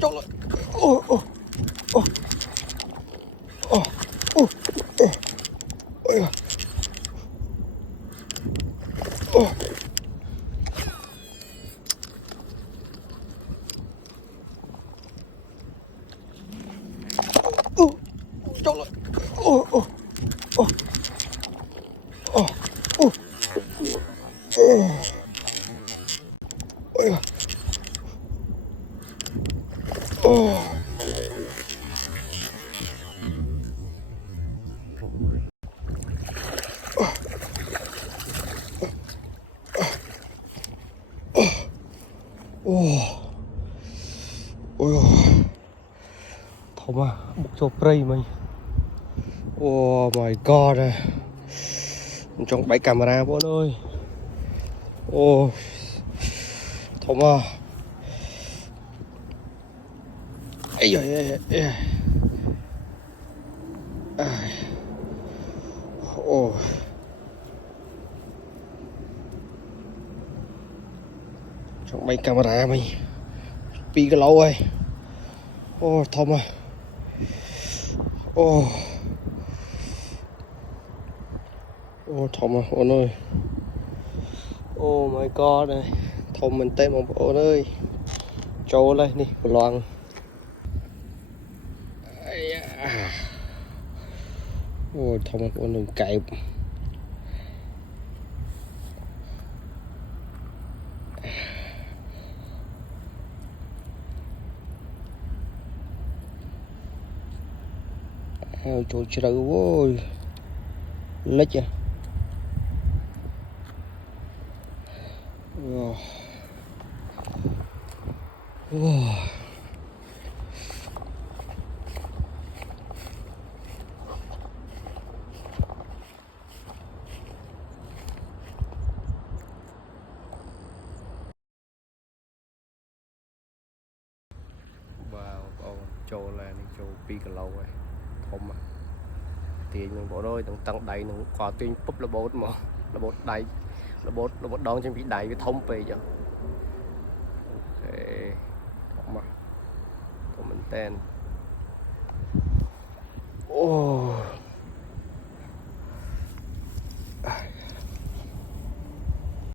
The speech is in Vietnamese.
chốt lại. Ôi ôi ôi ôi ôi ôi ôi. Chốt lại. Ôi ôi ôi ôi ôi ôi ôi. Ôi thơm à, bốc cho prey mày. Oh my god. Trong bãi camera bọn ơi. Ôi thơm à. Ây giời ơi. Ôi. Trong bãi camera mày. Pi cái lâu rồi. Ôi thơm à. Ôi. Ôi thơm à bọn ơi. Oh my god này. Thơm mình tên một bọn ơi. Trâu lên đi, loạn. Ôi thơm à bọn ơi, cày. Ôi trời trời ơi. Lết à. Wow, trâu là trâu pi cái lâu rồi. Thơm à. Tiền mình bỏ đôi tăng đầy nó quả tiền búp là bột mà là bột đầy là bột đón trên bị đầy cái thông về cho thơm mà thơm mình tên. Ôi